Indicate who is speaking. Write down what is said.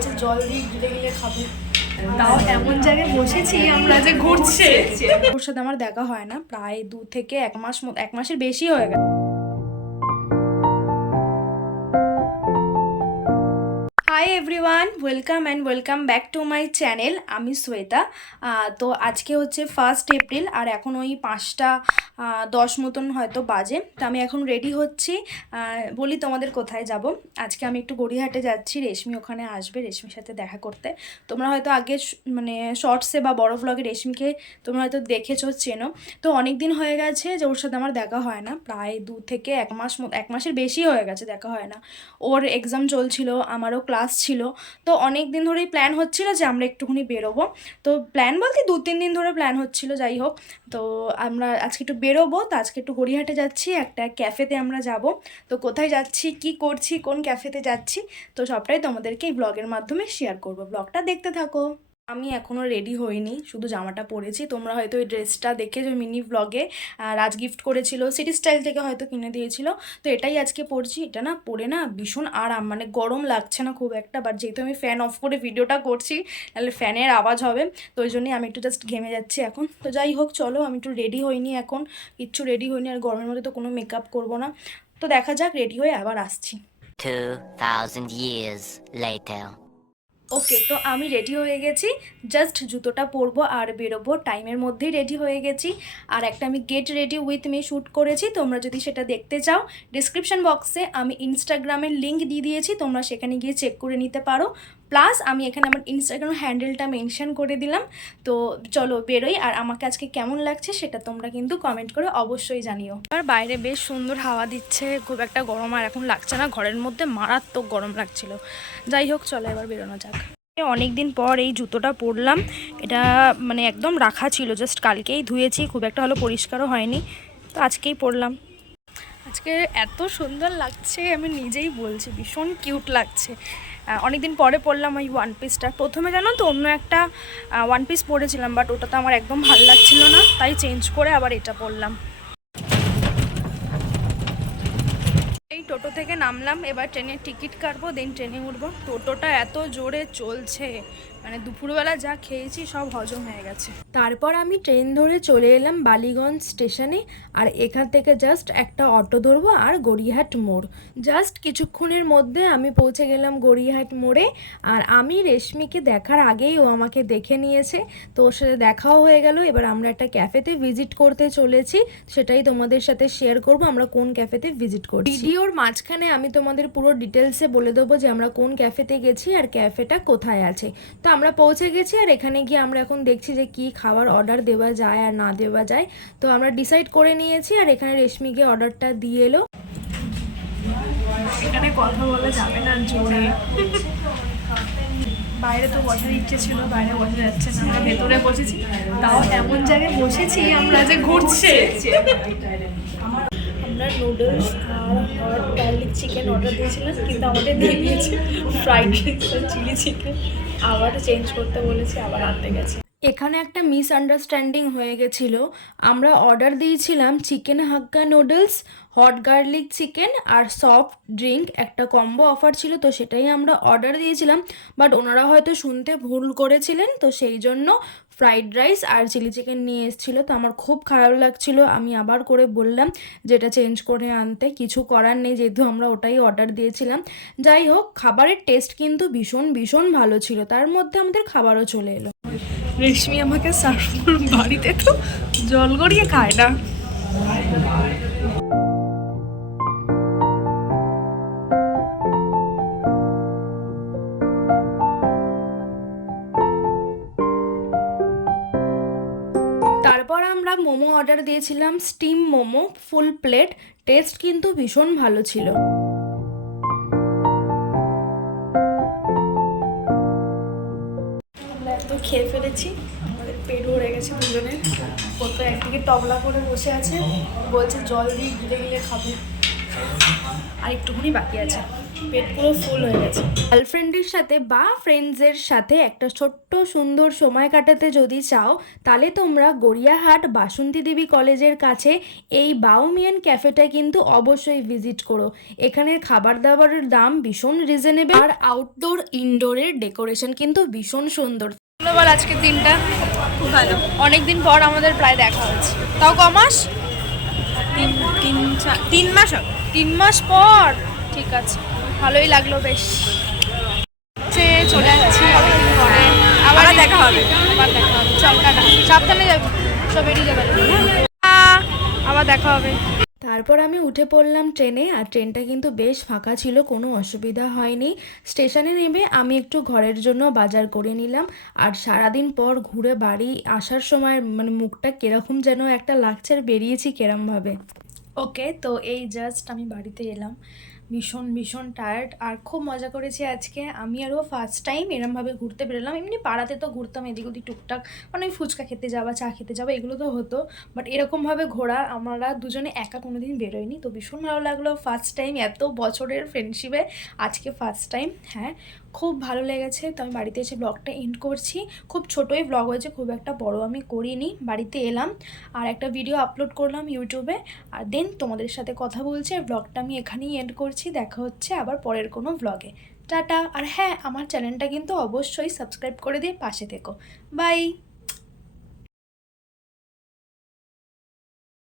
Speaker 1: বলছে জল দিয়ে গিলে গিলে খাব। তাও এমন জায়গায় বসেছি আমরা যে ঘুরছে। ওর সাথে আমার দেখা হয় না প্রায় দু থেকে এক মাস মতো এক মাসের বেশি হয়ে গেছে। Welcome and welcome back to my channel আমি শ্বেতা। তো আজকে হচ্ছে ফার্স্ট এপ্রিল আর এখন ওই পাঁচটা দশ মতন হয়তো বাজে। তো আমি এখন রেডি হচ্ছি। বলি তোমাদের কোথায় যাব। আজকে আমি একটু গড়িয়াহাটে যাচ্ছি। রেশমি ওখানে আসবে, রেশমির সাথে দেখা করতে। তোমরা হয়তো আগে মানে শর্টসে বা বড় ব্লগে রেশমিকে তোমরা হয়তো দেখেছ, চেনো। তো অনেক দিন হয়ে গেছে যে ওর সাথে আমার দেখা হয় না। প্রায় দু থেকে এক মাস এক মাসের বেশি হয়ে গেছে দেখা হয় না। ওর এক্সাম চলছিল, আমারও ক্লাস ছিল। তো অনেক দিন ধরেই প্ল্যান হচ্ছিল যে আমরা একটুখানি বেরোবো। তো প্ল্যান বলতে দু, তিন দিন ধরে প্ল্যান হচ্ছিল, যাই হোক। তো আমরা আজকে একটু বেরোবো, তো আজকে একটু গড়িয়াহাটে যাচ্ছি, একটা ক্যাফেতে আমরা যাব। তো কোথায় যাচ্ছি, কি করছি, কোন ক্যাফেতে যাচ্ছি, তো সবটাই তোমাদেরকে এই ব্লগের মাধ্যমে শেয়ার করব। ব্লগটা দেখতে থাকো। আমি এখনও রেডি হইনি শুধু জামাটা পরেছি। তোমরা হয়তো এই ড্রেসটা দেখে যে মিনি ব্লগে রাজ গিফট করেছিল সিটি স্টাইল থেকে হয়তো কিনে দিয়েছিল। তো এটাই আজকে পরছি। এটা না পরে না ভীষণ আরাম মানে গরম লাগছে না খুব একটা। বাট যেহেতু আমি ফ্যান অফ করে ভিডিওটা করছি তাহলে ফ্যানের আওয়াজ হবে। তো ওই জন্যই আমি একটু জাস্ট ঘেমে যাচ্ছি এখন। তো যাই হোক চলো আমি একটু রেডি হইনি এখন। কিচ্ছু রেডি হইনি আর গরমের মধ্যে তো কোনো মেকআপ করব না। তো দেখা যাক রেডি হয়ে আবার আসছি।
Speaker 2: 2,000 years later.
Speaker 1: ওকে তো আমি রেডি হয়ে গেছি। জাস্ট জুতোটা পরবো আর বেরোবো। টাইমের মধ্যেই রেডি হয়ে গেছি। আর একটা আমি get ready with me shoot করেছি। তোমরা যদি সেটা দেখতে চাও ডিসক্রিপশন বক্সে আমি ইনস্টাগ্রামের লিঙ্ক দিয়ে দিয়েছি। তোমরা সেখানে গিয়ে চেক করে নিতে পারো। প্লাস আমি এখানে আমার ইনস্টাগ্রাম হ্যান্ডেলটা মেনশন করে দিলাম। তো চলো বেরোই, আর আমাকে আজকে কেমন লাগছে সেটা তোমরা কিন্তু কমেন্ট করে অবশ্যই জানিও। আর বাইরে বেশ সুন্দর হাওয়া দিচ্ছে, খুব একটা গরম আর এখন লাগছে না। ঘরের মধ্যে মারাত্মক গরম লাগছিল। যাই হোক, চলো এবার বেরোনো যাক। অনেক দিন পর এই জুতোটা পরলাম। এটা মানে একদম রাখা ছিল জাস্ট কালকেই ধুয়েছি, খুব একটা ভালো পরিষ্কারও হয়নি। তো আজকেই পরলাম। আজকে এত সুন্দর লাগছে, আমি নিজেই বলছি, ভীষণ কিউট লাগছে। অনেক দিন পরে পরলাম ওই ওয়ান পিসটা প্রথমে জানো তো অন্য একটা ওয়ান পিস পরেছিলাম বাট ওটা তো আমার একদম ভালো লাগছিল না, তাই চেঞ্জ করে আবার এটা পরলাম এই টোটো থেকে নামলাম, এবার ট্রেনের টিকিট কাটবো দেন ট্রেনে উঠবো। টোটোটা এত জোরে চলছে মানে দুপুরবেলা যা খেয়েছি সব হজম হয়ে গেছে। তারপর আমি ট্রেন ধরে চলে এলাম বালিগঞ্জ স্টেশনে, আর এখান থেকে জাস্ট একটা অটো ধরবো আর গড়িয়াহাট মোড়। জাস্ট কিছুক্ষণের মধ্যে আমি পৌঁছে গেলাম গড়িয়াহাট মোড়ে, আর আমি রেশমিকে দেখার আগেই ও আমাকে দেখে নিয়েছে। তো ওর সাথে দেখাও হয়ে গেল, এবার আমরা একটা ক্যাফেতে ভিজিট করতে চলেছি। সেটাই তোমাদের সাথে শেয়ার করব, আমরা কোন ক্যাফেতে ভিজিট করছি। ভিডিওর মাঝখানে আমি তোমাদের পুরো ডিটেলসে বলে দেবো যে আমরা কোন ক্যাফেতে গেছি আর ক্যাফেটা কোথায় আছে। তো আমরা পৌঁছে গেছি আর এখানে গিয়ে আমরা এখন দেখছি যে কি খাবার অর্ডার দেওয়া যায় আর না দেওয়া যায়। তো আমরা ডিসাইড করে নিয়েছি আর এখানে রেশমিকে অর্ডারটা দিয়ে এলো। এখানে কথা বলা যাবে না জোরে। বাইরে তো বসার ইচ্ছে ছিল, বাইরে বসা যাচ্ছে না। আমরা ভেতরে বসেছি, তাও এমন জায়গায় বসেছি আমরা যে ঘুরছে। আমরা নুডলস আর হট গার্লিক চিকেন অর্ডার দিয়েছিলাম কিন্তু আমাদের দিয়ে দিয়েছে ফ্রাইড রাইস আর চিলি চিকেন আবার চেঞ্জ করতে বলেছি, আবার আনতে গেছে। এখানে একটা মিসআন্ডারস্ট্যান্ডিং হয়ে গেছিল। আমরা অর্ডার দিয়েছিলাম chicken Hakka noodles hot garlic chicken আর সফট ড্রিঙ্ক একটা কম্বো অফার ছিল, তো সেটাই আমরা অর্ডার দিয়েছিলাম। বাট ওনারা হয়তো শুনতে ভুল করেছিলেন, তো সেই জন্য ফ্রাইড রাইস আর চিলি চিকেন নিয়ে এসেছিল। তো আমার খুব খারাপ লাগছিল, আমি আবার করে বললাম যেটা চেঞ্জ করে আনতে। কিছু করার নেই, যেহেতু আমরা ওটাই অর্ডার দিয়েছিলাম। যাই হোক, খাবারের টেস্ট কিন্তু ভীষণ ভীষণ ভালো ছিল। তার মধ্যে আমাদের খাবারও চলে এলো। রেশমি আমাকে সার্ভ বাড়িতে, তো জল গড়িয়ে খায় না। তারপর আমরা মোমো অর্ডার দিয়েছিলাম, steam momo, full plate, taste কিন্তু ভীষণ ভালো ছিল। খেয়ে ফেলেছি। আমাদের পেট ভরে গেছে দুজনের। ও তো একদিকে টবলা করে বসে আছে। বলছে, জল দিয়ে গিলে গিলে খাব। আর একটুখানি বাকি আছে। ফুল হয়ে গেছে। গার্লফ্রেন্ডের সাথে বা ফ্রেন্ডসের সাথে একটা ছোট্ট সুন্দর সময় কাটাতে যদি চাও, তাহলে তোমরা গড়িয়াহাট বাসন্তী দেবী কলেজের কাছে এই বাউমিয়ান ক্যাফেটা কিন্তু অবশ্যই ভিজিট করো। এখানের খাবার দাবারের দাম ভীষণ রিজনেবল আর আউটডোর ইনডোরের ডেকোরেশন কিন্তু ভীষণ সুন্দর। বল আজকের দিনটা।
Speaker 3: খুব ভালো।
Speaker 1: অনেক দিন পর আমাদের প্রায় দেখা হচ্ছে। তাও ক মাস?
Speaker 3: তিন তিন তিন মাস
Speaker 1: তিন মাস পর? ঠিক আছে ভালোই লাগল বেশ। চলে যাচ্ছি অনেকদিন পরে। আবার
Speaker 3: আবার দেখা হবে।
Speaker 1: আবার দেখা হবে। চল টাটা। সাবধানে যাবি। সব বেরিয়ে যাবে। আবার দেখা হবে। তারপর আমি উঠে পড়লাম ট্রেনে, আর ট্রেনটা কিন্তু বেশ ফাঁকা ছিল, কোনো অসুবিধা হয়নি। স্টেশনে নেমে আমি একটু ঘরের জন্য বাজার করে নিলাম, আর সারাদিন পর ঘুরে বাড়ি আসার সময় মানে মুখটা কেরকম যেন একটা লাগছে আর বেরিয়েছি কেরমভাবে। ওকে তো এই জাস্ট আমি বাড়িতে এলাম। ভীষণ ভীষণ টায়ার্ড আর খুব মজা করেছি আজকে। আমি আরও ফার্স্ট টাইম এরমভাবে ঘুরতে বেরোলাম। এমনি পাড়াতে তো ঘুরতাম, এদিক ওদিক টুকটাক। মানে ওই ফুচকা খেতে যাওয়া, চা খেতে যাওয়া, এগুলো তো হতো। বাট এরকমভাবে ঘোরা, আমরা দুজনে একা কোনো দিন বেরোয়নি। তো ভীষণ ভালো লাগল ফার্স্ট টাইম এত বছরের ফ্রেন্ডশিপে আজকে ফার্স্ট টাইম হ্যাঁ খুব ভালো লেগেছে। তো আমি বাড়িতে এসে ব্লগটা এন্ড করছি। খুব ছোটোই ব্লগ হয়েছে, খুব একটা বড় আমি করিনি। বাড়িতে এলাম আর একটা ভিডিও আপলোড করলাম ইউটিউবে আর দেন তোমাদের সাথে কথা বলছি। আর ব্লগটা আমি এখানেই এন্ড করছি, দেখা হচ্ছে আবার পরের কোনো ব্লগে টাটা। আর হ্যাঁ আমার চ্যানেলটা কিন্তু অবশ্যই সাবস্ক্রাইব করে দিয়ে পাশে থেকো। বাই